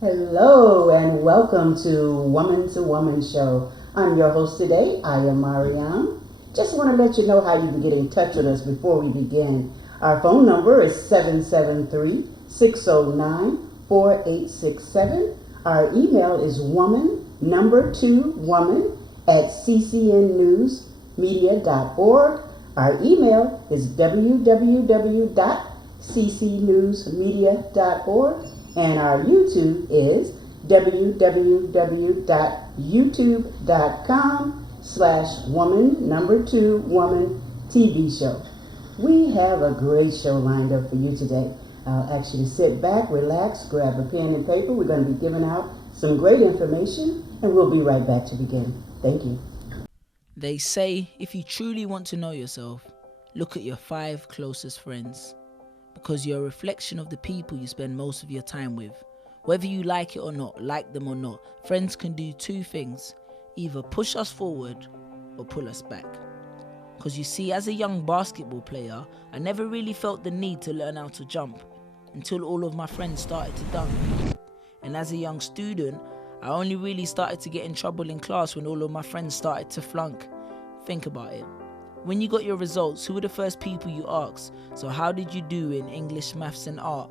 Hello and welcome to Woman Show. I'm your host today. I am Marianne. Just want to let you know how you can get in touch with us before we begin. Our phone number is 773-609-4867. Our email is woman2woman at ccnnewsmedia.org. Our email is www.ccnewsmedia.org. And our YouTube is www.youtube.com/woman2woman TV show. We have a great show lined up for you today. I'll ask you to sit back, relax, grab a pen and paper. We're going to be giving out some great information, and we'll be right back to begin. Thank you. They say if you truly want to know yourself, look at your 5 closest friends. Because you're a reflection of the people you spend most of your time with. Whether you like it or not, like them or not, friends can do 2 things. Either push us forward or pull us back. Because you see, as a young basketball player, I never really felt the need to learn how to jump until all of my friends started to dunk. And as a young student, I only really started to get in trouble in class when all of my friends started to flunk. Think about it. When you got your results, who were the first people you asked? So how did you do in English, maths and art?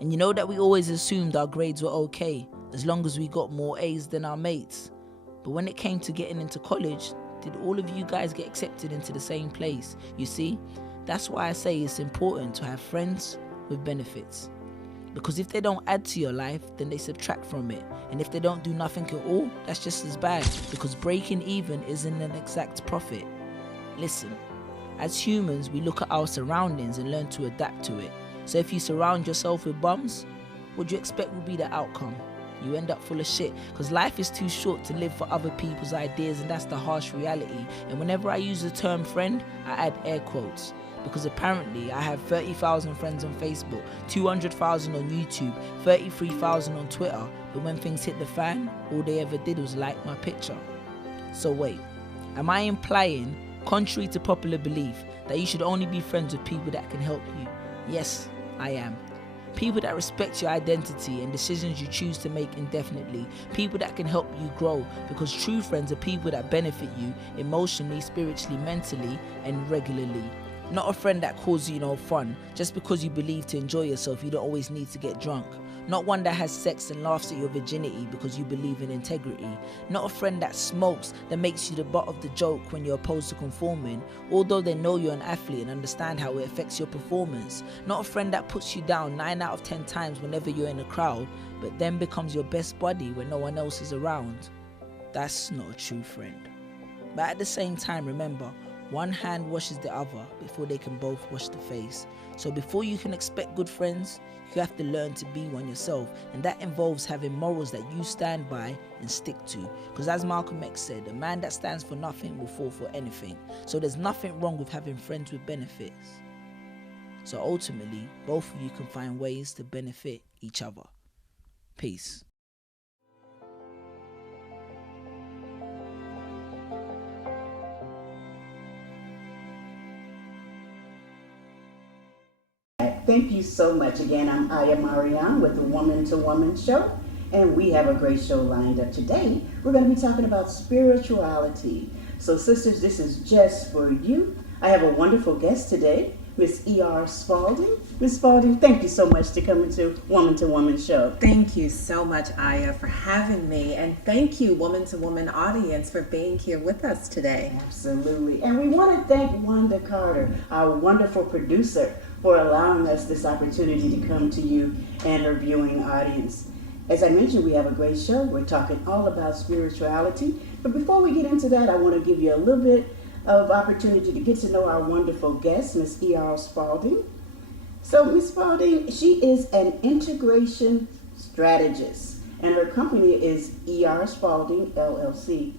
And you know that we always assumed our grades were okay, as long as we got more A's than our mates. But when it came to getting into college, did all of you guys get accepted into the same place? You see, that's why I say it's important to have friends with benefits. Because if they don't add to your life, then they subtract from it. And if they don't do nothing at all, that's just as bad, because breaking even isn't an exact profit. Listen, as humans, we look at our surroundings and learn to adapt to it. So if you surround yourself with bums, what do you expect will be the outcome? You end up full of shit, because life is too short to live for other people's ideas, and that's the harsh reality. And whenever I use the term friend, I add air quotes, because apparently I have 30,000 friends on Facebook, 200,000 on YouTube, 33,000 on Twitter, but when things hit the fan, all they ever did was like my picture. So wait, am I implying, contrary to popular belief, that you should only be friends with people that can help you? Yes, I am. People that respect your identity and decisions you choose to make indefinitely. People that can help you grow, because true friends are people that benefit you emotionally, spiritually, mentally, and regularly. Not a friend that calls you no fun. Just because you believe to enjoy yourself, you don't always need to get drunk. Not one that has sex and laughs at your virginity because you believe in integrity. Not a friend that smokes, that makes you the butt of the joke when you're opposed to conforming, although they know you're an athlete and understand how it affects your performance. Not a friend that puts you down 9 out of 10 times whenever you're in a crowd, but then becomes your best buddy when no one else is around. That's not a true friend. But at the same time, remember, one hand washes the other before they can both wash the face. So before you can expect good friends, you have to learn to be one yourself. And that involves having morals that you stand by and stick to. Because as Malcolm X said, a man that stands for nothing will fall for anything. So there's nothing wrong with having friends with benefits. So ultimately, both of you can find ways to benefit each other. Peace. Thank you so much. Again, I'm Aya Marianne with the Woman to Woman Show, and we have a great show lined up today. We're going to be talking about spirituality. So, sisters, this is just for you. I have a wonderful guest today, Miss E.R. Spalding. Miss Spalding, thank you so much for coming to Woman Show. Thank you so much, Aya, for having me. And thank you, Woman to Woman audience, for being here with us today. Absolutely. And we want to thank Wanda Carter, our wonderful producer, for allowing us this opportunity to come to you and her viewing audience. As I mentioned, we have a great show. We're talking all about spirituality. But before we get into that, I want to give you a little bit of opportunity to get to know our wonderful guest, Miss E.R. Spalding. So Miss Spalding, she is an integration strategist, and her company is E.R. Spalding, LLC.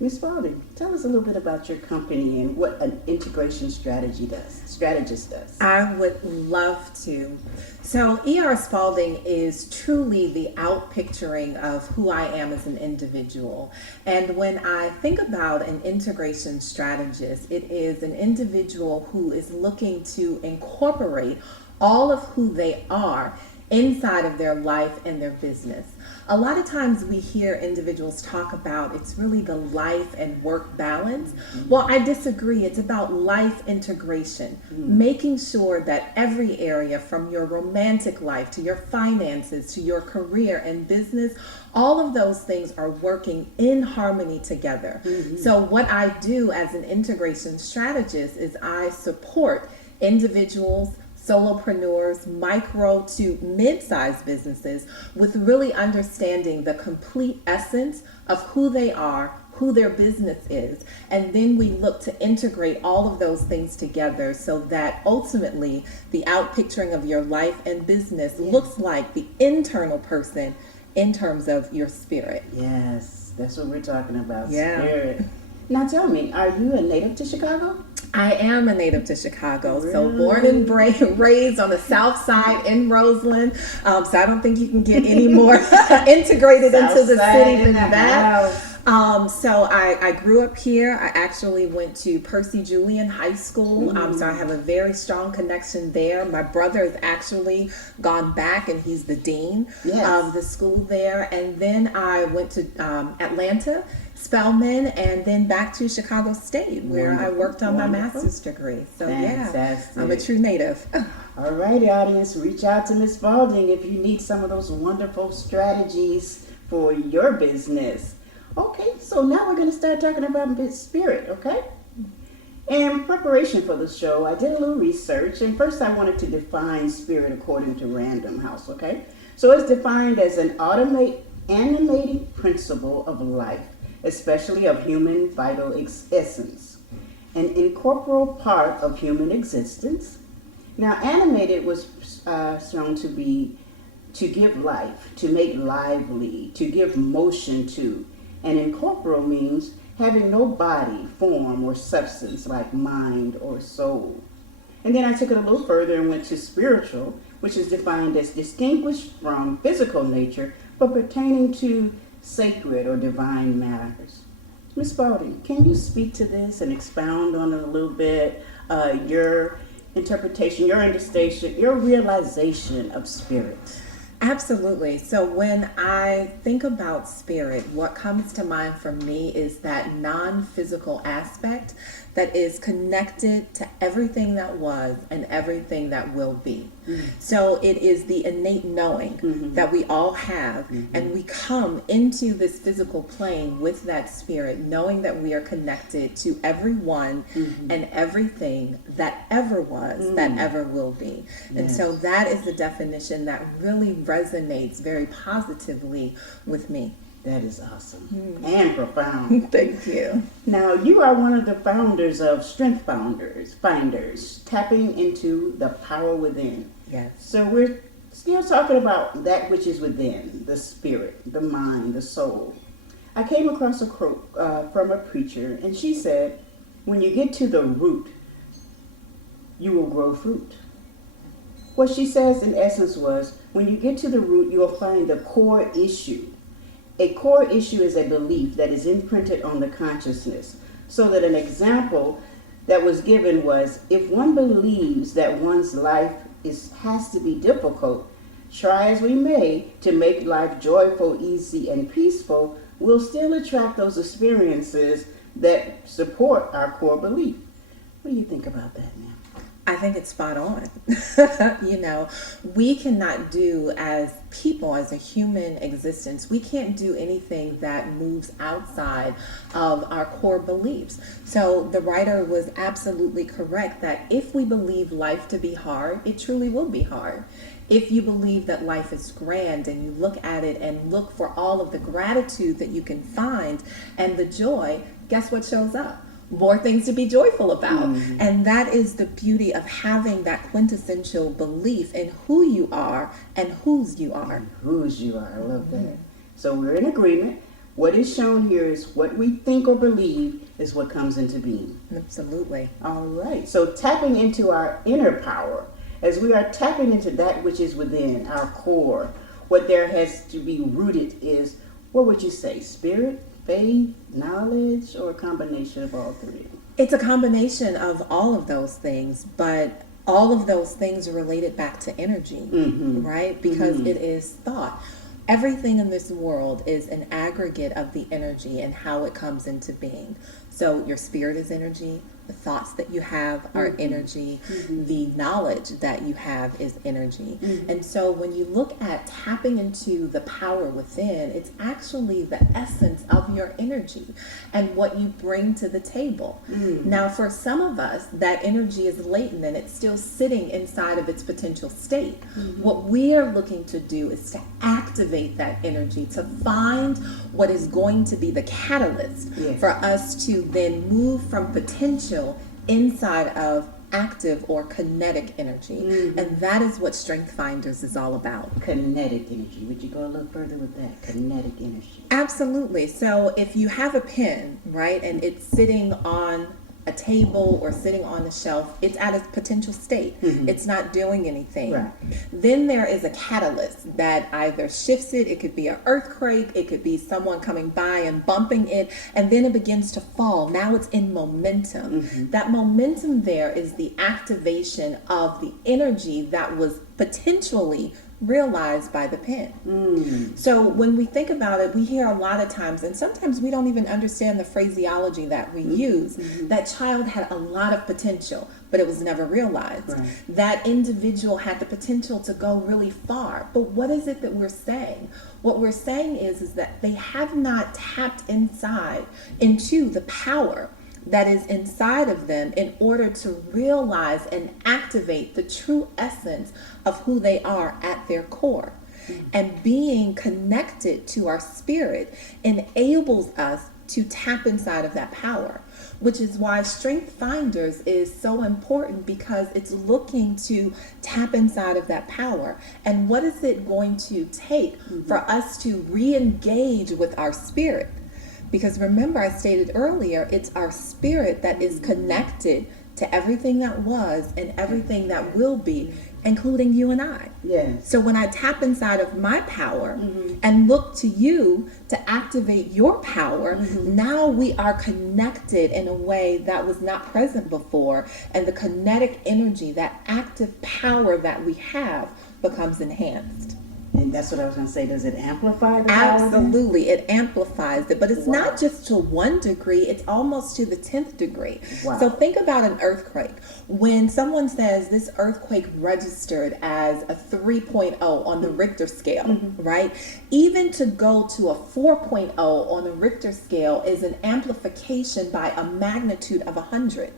Ms. Spalding, tell us a little bit about your company and what an integration strategist does. I would love to. So E.R. Spalding is truly the outpicturing of who I am as an individual. And when I think about an integration strategist, it is an individual who is looking to incorporate all of who they are inside of their life and their business. A lot of times we hear individuals talk about it's really the life and work balance. Well, I disagree. It's about life integration, making sure that every area, from your romantic life to your finances to your career and business, all of those things are working in harmony together. So what I do as an integration strategist is I support individuals, solopreneurs, micro to mid-sized businesses with really understanding the complete essence of who they are, who their business is. And then we look to integrate all of those things together so that ultimately the outpicturing of your life and business looks like the internal person in terms of your spirit. Yes, that's what we're talking about. Yeah. Spirit. Now tell me, are you a native to Chicago? I am a native to Chicago, so Really? born and raised on the south side in Roseland. So I don't think you can get any more integrated into the South side city in than the that. house. So I grew up here. I actually went to Percy Julian High School. So I have a very strong connection there. My brother has actually gone back and he's the dean of the school there. And then I went to Atlanta, Spelman, and then back to Chicago State where I worked on my master's degree. So Fantastic. yeah, I'm a true native. All righty, audience, reach out to Miss Spalding if you need some of those wonderful strategies for your business. Okay, so now we're going to start talking about spirit, okay? In preparation for the show, I did a little research, and first I wanted to define spirit according to Random House, okay? So it's defined as an animating principle of life, especially of human vital essence, an incorporeal part of human existence. Now, animated was shown to be to give life, to make lively, to give motion to. And incorporeal means having no body, form, or substance like mind or soul. And then I took it a little further and went to spiritual, which is defined as distinguished from physical nature, but pertaining to sacred or divine matters. Ms. Spalding, can you speak to this and expound on it a little bit? Your interpretation, your understanding, your realization of spirit. Absolutely. So when I think about spirit, what comes to mind for me is that non-physical aspect that is connected to everything that was and everything that will be. So it is the innate knowing that we all have, and we come into this physical plane with that spirit, knowing that we are connected to everyone and everything that ever was, that ever will be. And so that is the definition that really resonates very positively with me. That is awesome and profound. Thank you. Now, you are one of the founders of Strength Finders, tapping into the power within. Yes. So we're still talking about that which is within, the spirit, the mind, the soul. I came across a quote from a preacher, and she said, when you get to the root, you will grow fruit. What she says in essence was, when you get to the root, you will find the core issue. A core issue is a belief that is imprinted on the consciousness. So that an example that was given was, if one believes that one's life has to be difficult, try as we may to make life joyful, easy, and peaceful, we'll still attract those experiences that support our core belief. What do you think about that, ma'am? I think it's spot on. We cannot do as people, as a human existence, we can't do anything that moves outside of our core beliefs. So the writer was absolutely correct that if we believe life to be hard, it truly will be hard. If you believe that life is grand and you look at it and look for all of the gratitude that you can find and the joy, guess what shows up? More things to be joyful about. And that is the beauty of having that quintessential belief in who you are and whose you are. Whose you are. I love that. So we're in agreement. What is shown here is what we think or believe is what comes into being. Absolutely. All right. So tapping into our inner power, as we are tapping into that which is within our core, what there has to be rooted is, what would you say, spirit, faith, knowledge, or a combination of all three? It's a combination of all of those things, but all of those things are related back to energy, right? Because it is thought. Everything in this world is an aggregate of the energy and how it comes into being. So your spirit is energy, the thoughts that you have are energy, the knowledge that you have is energy. And so when you look at tapping into the power within, it's actually the essence of your energy and what you bring to the table. Now, for some of us, that energy is latent and it's still sitting inside of its potential state. What we are looking to do is to activate that energy, to find what is going to be the catalyst for us to then move from potential inside of active or kinetic energy. And that is what Strength Finders is all about. Kinetic energy. Would you go a little further with that? Kinetic energy. Absolutely. So if you have a pen, right, and it's sitting on a table or sitting on the shelf, it's at its potential state. It's not doing anything. Right. Then there is a catalyst that either shifts it. It could be an earthquake. It could be someone coming by and bumping it, and then it begins to fall. Now it's in momentum. That momentum there is the activation of the energy that was potentially realized by the pen. So when we think about it, we hear a lot of times, and sometimes we don't even understand the phraseology that we use, that child had a lot of potential, but it was never realized. That individual had the potential to go really far. But what is it that we're saying? What we're saying is that they have not tapped inside into the power that is inside of them in order to realize and activate the true essence of who they are at their core. And being connected to our spirit enables us to tap inside of that power, which is why Strength Finders is so important, because it's looking to tap inside of that power. And what is it going to take for us to re-engage with our spirit? Because remember, I stated earlier, it's our spirit that is connected to everything that was and everything that will be, including you and I. Yes. So when I tap inside of my power and look to you to activate your power, now we are connected in a way that was not present before. And the kinetic energy, that active power that we have, becomes enhanced. And that's what I was going to say. Does it amplify the power? Absolutely, it amplifies it, but it's not just to 1 degree, it's almost to the 10th degree. So think about an earthquake. When someone says this earthquake registered as a 3.0 on the Richter scale, right? Even to go to a 4.0 on the Richter scale is an amplification by a magnitude of 100.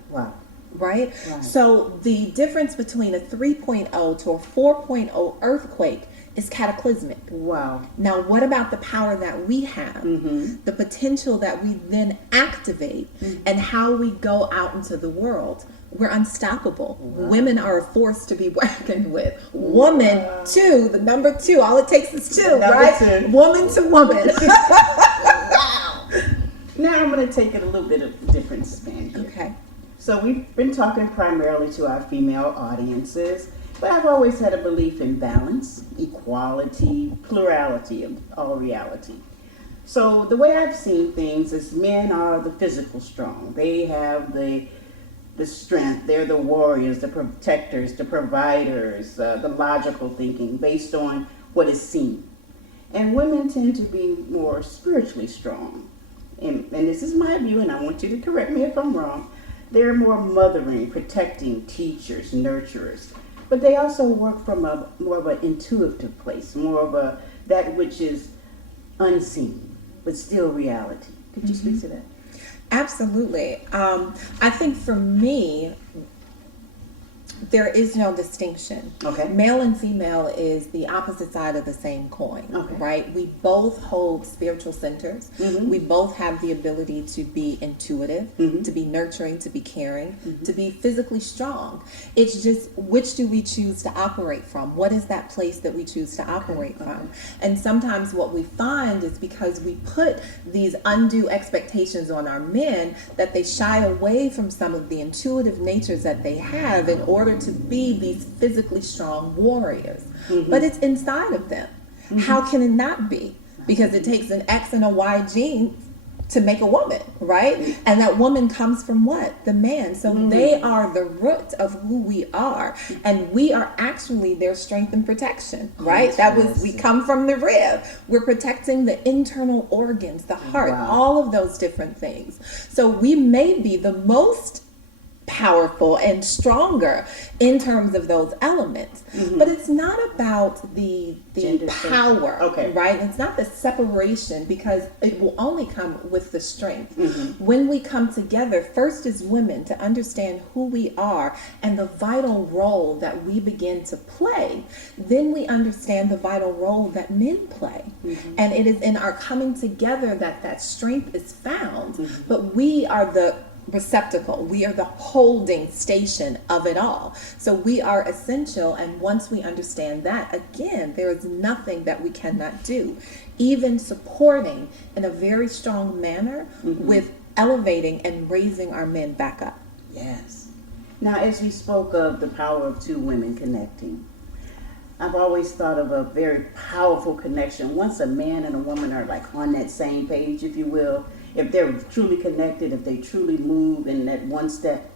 Right? So the difference between a 3.0 to a 4.0 earthquake is cataclysmic. Now, what about the power that we have, the potential that we then activate, and how we go out into the world? We're unstoppable. Women are a force to be reckoned with. Woman, 2, the number 2. All it takes is 2, right? Woman to woman. Now I'm going to take it a little bit of a different spin here. Okay. So we've been talking primarily to our female audiences, but I've always had a belief in balance, equality, plurality of all reality. So the way I've seen things is men are the physical strong. They have the strength. They're the warriors, the protectors, the providers, the logical thinking based on what is seen. And women tend to be more spiritually strong. And this is my view, and I want you to correct me if I'm wrong. They're more mothering, protecting, teachers, nurturers. But they also work from a more of an intuitive place, more of that which is unseen, but still reality. Could you speak to that? Absolutely. I think for me, there is no distinction. Okay. Male and female is the opposite side of the same coin, right? We both hold spiritual centers. We both have the ability to be intuitive, to be nurturing, to be caring, to be physically strong. It's just, which do we choose to operate from? What is that place that we choose to operate from? And sometimes what we find is because we put these undue expectations on our men, that they shy away from some of the intuitive natures that they have in order to be these physically strong warriors. But it's inside of them. How can it not be? Because it takes an X and a Y gene to make a woman, right? And that woman comes from what? The man. So they are the root of who we are. And we are actually their strength and protection, right? That was, we come from the rib. We're protecting the internal organs, the heart, all of those different things. So we may be the most powerful and stronger in terms of those elements, but it's not about the power, right? It's not the separation, because it will only come with the strength. When we come together, first as women, to understand who we are and the vital role that we begin to play, then we understand the vital role that men play. And it is in our coming together that that strength is found, but we are the receptacle. We are the holding station of it all. So we are essential, and once we understand that, again, there is nothing that we cannot do, even supporting in a very strong manner with elevating and raising our men back up. Yes. Now, as we spoke of the power of two women connecting, I've always thought of a very powerful connection. Once a man and a woman are like on that same page, if you will, if they're truly connected, if they truly move in that one step,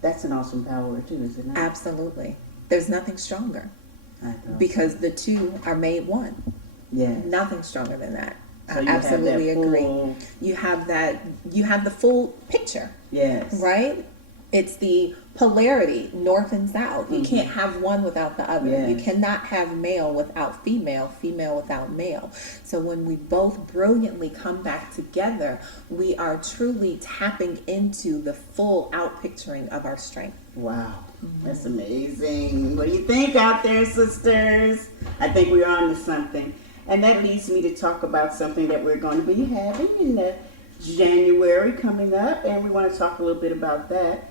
that's an awesome power too, is it not? Absolutely. There's nothing stronger, because the two are made one. Yes. Nothing stronger than that. So I absolutely agree. You have the full picture. Yes. Right? It's the polarity, north and south. You can't have one without the other. Yes. You cannot have male without female, female without male. So when we both brilliantly come back together, we are truly tapping into the full outpicturing of our strength. Wow, that's amazing. What do you think out there, sisters? I think we're on to something. And that leads me to talk about something that we're going to be having in the January coming up, and we want to talk a little bit about that.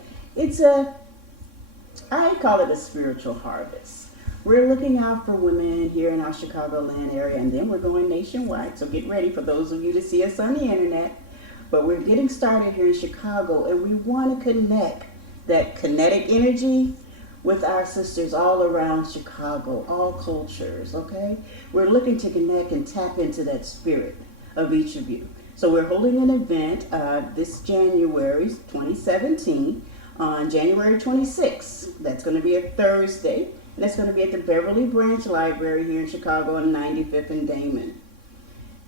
I call it a spiritual harvest. We're looking out for women here in our Chicagoland area, and then we're going nationwide. So get ready for those of you to see us on the internet. But we're getting started here in Chicago, and we want to connect that kinetic energy with our sisters all around Chicago, all cultures, okay? We're looking to connect and tap into that spirit of each of you. So we're holding an event this January 2017 on January 26th. That's going to be a Thursday, and that's going to be at the Beverly Branch Library here in Chicago on 95th and Damon.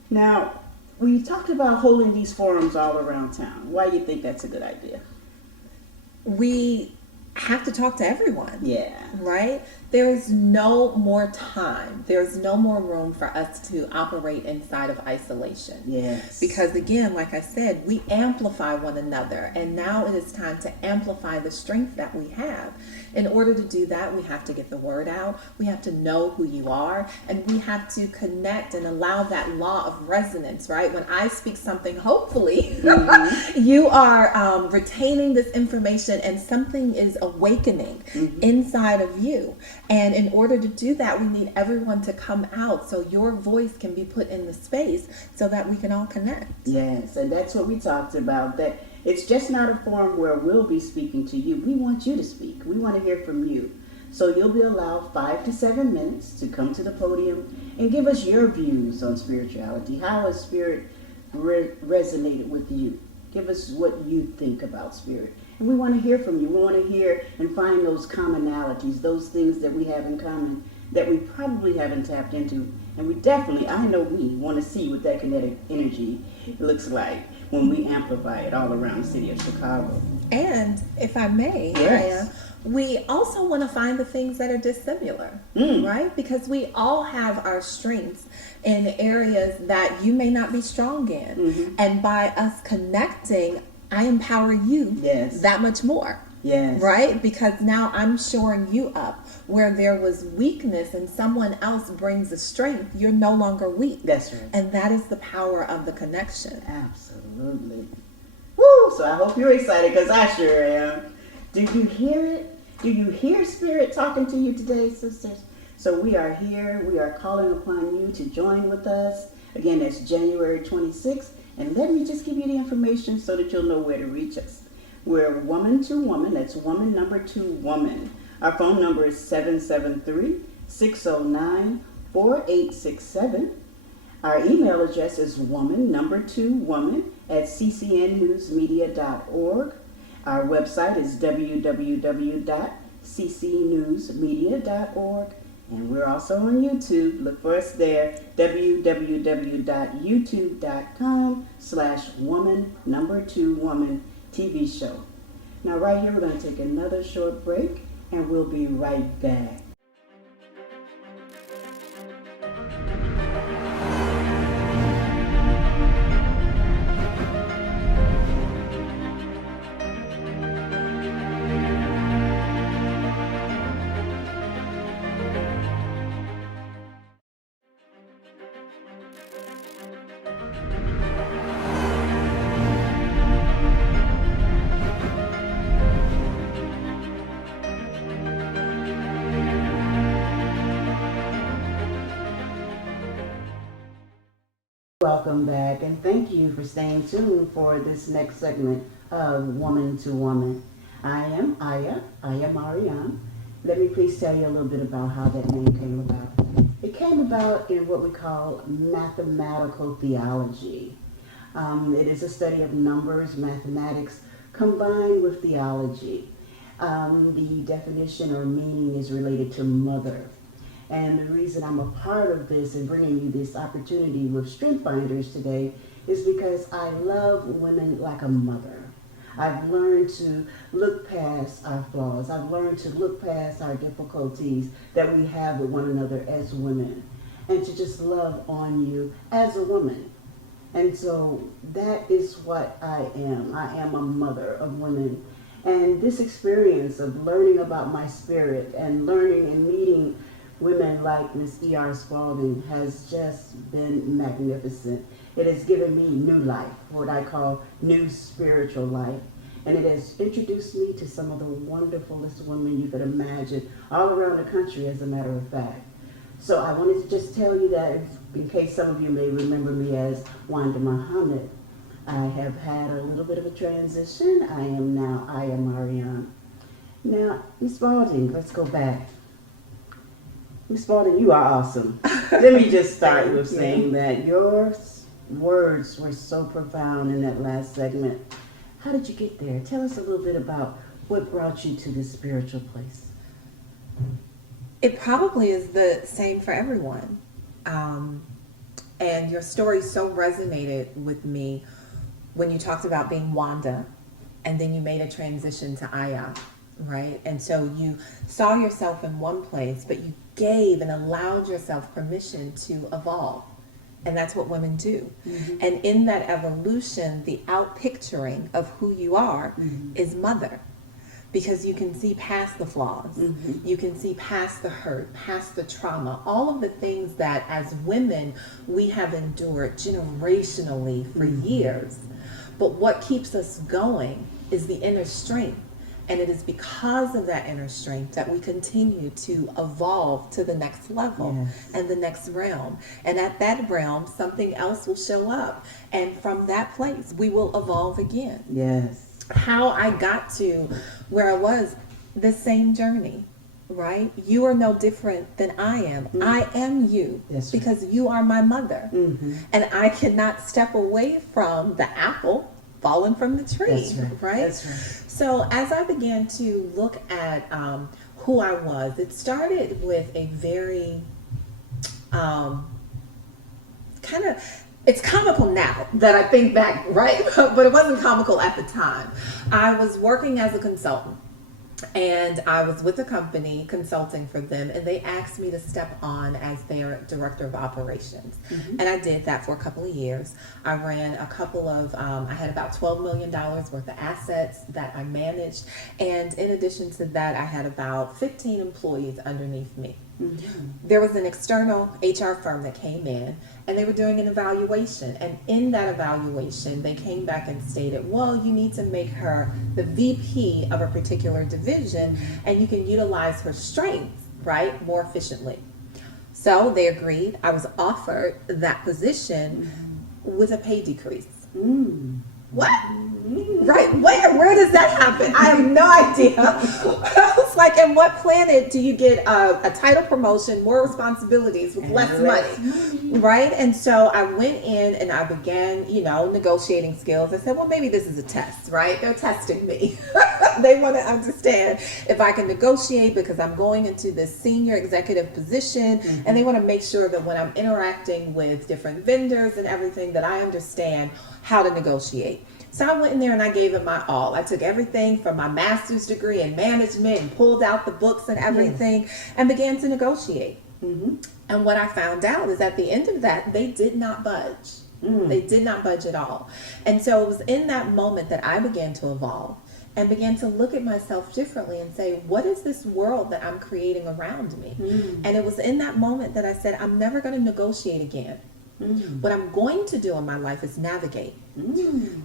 Now, we talked about holding these forums all around town. Why do you think that's a good idea? We have to talk to everyone. Yeah. Right? There is no more time. There's no more room for us to operate inside of isolation. Yes. Because again, like I said, we amplify one another, and now it is time to amplify the strength that we have. In order to do that, we have to get the word out. We have to know who you are, and we have to connect and allow that law of resonance, right? When I speak something, hopefully you are retaining this information, and something is awakening inside of you. And in order to do that, we need everyone to come out so your voice can be put in the space so that we can all connect. Yes, and that's what we talked about, that it's just not a forum where we'll be speaking to you. We want you to speak. We want to hear from you. So you'll be allowed 5 to 7 minutes to come to the podium and give us your views on spirituality. How has spirit resonated with you? Give us what you think about spirit. And we want to hear from you. We want to hear and find those commonalities, those things that we have in common that we probably haven't tapped into. And we definitely, I know we want to see what that kinetic energy looks like when we amplify it all around the city of Chicago. And if I may, yes, we also want to find the things that are dissimilar, right? Because we all have our strengths in areas that you may not be strong in. And by us connecting, I empower you that much more. Yes. Right? Because now I'm shoring you up where there was weakness and someone else brings the strength. You're no longer weak. That's right. And that is the power of the connection. Absolutely. Woo! So I hope you're excited, because I sure am. Do you hear it? Do you hear spirit talking to you today, sisters? So we are here. We are calling upon you to join with us. Again, it's January 26th. And let me just give you the information so that you'll know where to reach us. We're woman to woman. That's woman number 2 woman. Our phone number is 773-609-4867. Our email address is woman number 2 woman at ccnnewsmedia.org. Our website is www.ccnewsmedia.org. And we're also on YouTube. Look for us there, www.youtube.com/woman2woman TV show. Now right here, we're going to take another short break, and we'll be right back. Welcome back, and thank you for staying tuned for this next segment of Woman to Woman. I am Aya Mariam. Let me please tell you a little bit about how that name came about. It came about in what we call mathematical theology. It is a study of numbers, mathematics, combined with theology. The definition or meaning is related to mother. And the reason I'm a part of this and bringing you this opportunity with Strength Finders today is because I love women like a mother. I've learned to look past our flaws. I've learned to look past our difficulties that we have with one another as women, and to just love on you as a woman. And so that is what I am. I am a mother of women. And this experience of learning about my spirit and learning and meeting women like Miss E.R. Spalding has just been magnificent. It has given me new life, what I call new spiritual life. And it has introduced me to some of the wonderfulest women you could imagine all around the country, as a matter of fact. So I wanted to just tell you that in case some of you may remember me as Wanda Muhammad. I have had a little bit of a transition. I am now Aya Mariam. Now, Miss Spalding, let's go back. Miss Spalding, you are awesome. Let me just start with saying that your words were so profound in that last segment. How did you get there? Tell us a little bit about what brought you to this spiritual place. It probably is the same for everyone. And your story so resonated with me when you talked about being Wanda, and then you made a transition to Aya, right? And so you saw yourself in one place, but you gave and allowed yourself permission to evolve. And that's what women do. Mm-hmm. And in that evolution, the outpicturing of who you are is mother. Because you can see past the flaws. Mm-hmm. You can see past the hurt, past the trauma, all of the things that as women we have endured generationally for years. But what keeps us going is the inner strength. And it is because of that inner strength that we continue to evolve to the next level and the next realm. And at that realm, something else will show up. And from that place, we will evolve again. Yes. How I got to where I was, the same journey, right? You are no different than I am. Mm-hmm. I am you. That's because right. You are my mother. Mm-hmm. And I cannot step away from the apple fallen from the tree. That's right. That's right. So as I began to look at who I was, it started with a very it's comical now that I think back, right? But it wasn't comical at the time. I was working as a consultant. And I was with a company consulting for them, and they asked me to step on as their director of operations. Mm-hmm. And I did that for a couple of years. I ran a couple of, I had about $12 million worth of assets that I managed. And in addition to that, I had about 15 employees underneath me. Mm-hmm. There was an external HR firm that came in, and they were doing an evaluation. And in that evaluation, they came back and stated, well, you need to make her the VP of a particular division, and you can utilize her strengths, right, more efficiently. So they agreed. I was offered that position with a pay decrease. What? Right, where does that happen? I have no idea. I was like, in what planet do you get a title promotion, more responsibilities with less money? Right? And so I went in and I began, negotiating skills. I said, well, maybe this is a test, right? They're testing me. They want to understand if I can negotiate because I'm going into this senior executive position, and they want to make sure that when I'm interacting with different vendors and everything, that I understand how to negotiate. So I went in there and I gave it my all. I took everything from my master's degree in management and pulled out the books and everything and began to negotiate. And what I found out is at the end of that, they did not budge. They did not budge at all. And so it was in that moment that I began to evolve and began to look at myself differently and say, what is this world that I'm creating around me? And it was in that moment that I said, I'm never going to negotiate again. What I'm going to do in my life is navigate.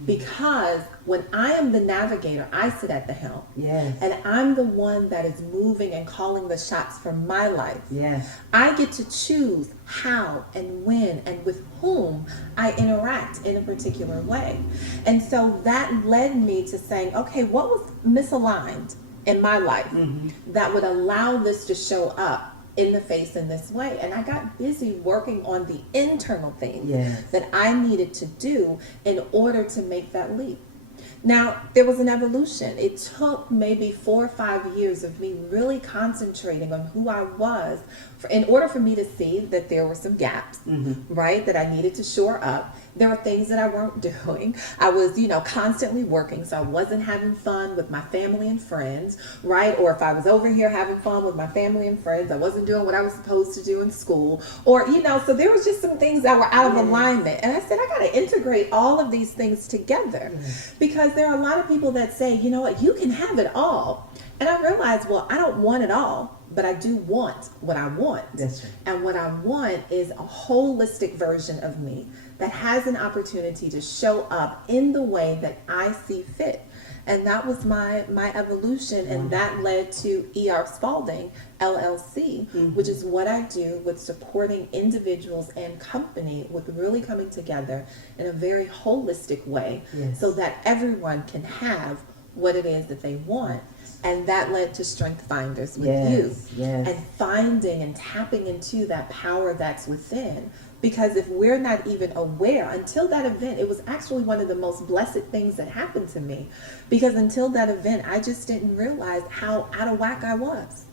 Because when I am the navigator, I sit at the helm. Yes. And I'm the one that is moving and calling the shots for my life. Yes. I get to choose how and when and with whom I interact in a particular way. And so that led me to saying, okay, what was misaligned in my life that would allow this to show up in the face in this way? And I got busy working on the internal things that I needed to do in order to make that leap. Now, there was an evolution. It took maybe 4 or 5 years of me really concentrating on who I was in order for me to see that there were some gaps, right, that I needed to shore up. There were things that I weren't doing. I was, constantly working, so I wasn't having fun with my family and friends, right? Or if I was over here having fun with my family and friends, I wasn't doing what I was supposed to do in school. Or, so there was just some things that were out of alignment. And I said, I got to integrate all of these things together because there are a lot of people that say, you know what, you can have it all. And I realized, well, I don't want it all, but I do want what I want. That's right. And what I want is a holistic version of me that has an opportunity to show up in the way that I see fit. And that was my evolution, and that led to E.R. Spalding, LLC, which is what I do with supporting individuals and company with really coming together in a very holistic way so that everyone can have what it is that they want. And that led to Strength Finders with you. And finding and tapping into that power that's within. Because if we're not even aware, until that event, it was actually one of the most blessed things that happened to me. Because until that event, I just didn't realize how out of whack I was.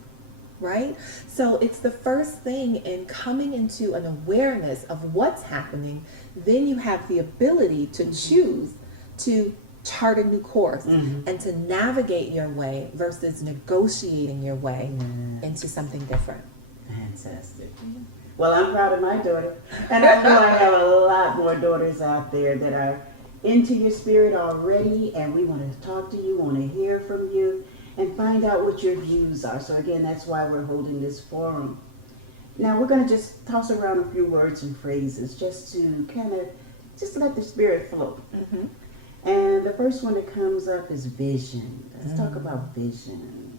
Right? So it's the first thing in coming into an awareness of what's happening. Then you have the ability to choose to chart a new course and to navigate your way versus negotiating your way into something different. Fantastic. Well, I'm proud of my daughter, and I know I have a lot more daughters out there that are into your spirit already, and we want to talk to you, want to hear from you, and find out what your views are. So again, that's why we're holding this forum. Now we're going to just toss around a few words and phrases just to kind of just let the spirit flow. And the first one that comes up is vision. Let's talk about vision.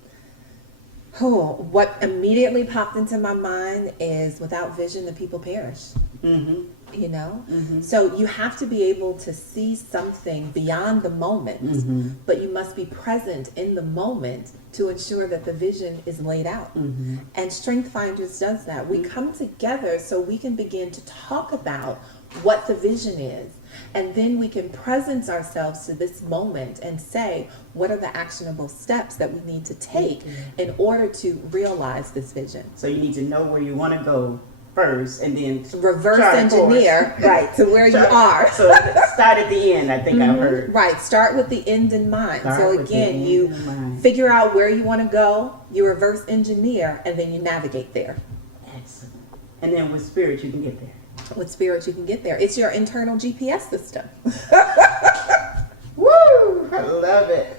Oh, what immediately popped into my mind is without vision, the people perish. So you have to be able to see something beyond the moment, but you must be present in the moment to ensure that the vision is laid out. And Strength Finders does that. We come together so we can begin to talk about what the vision is. And then we can presence ourselves to this moment and say, what are the actionable steps that we need to take in order to realize this vision? So you need to know where you want to go first, and then reverse engineer to where you are. So start at the end, I think I've heard. Right, start with the end in mind. So again, you figure out where you want to go, you reverse engineer, and then you navigate there. Excellent. And then with spirit, you can get there. With spirit, you can get there. It's your internal GPS system. Woo! I love it.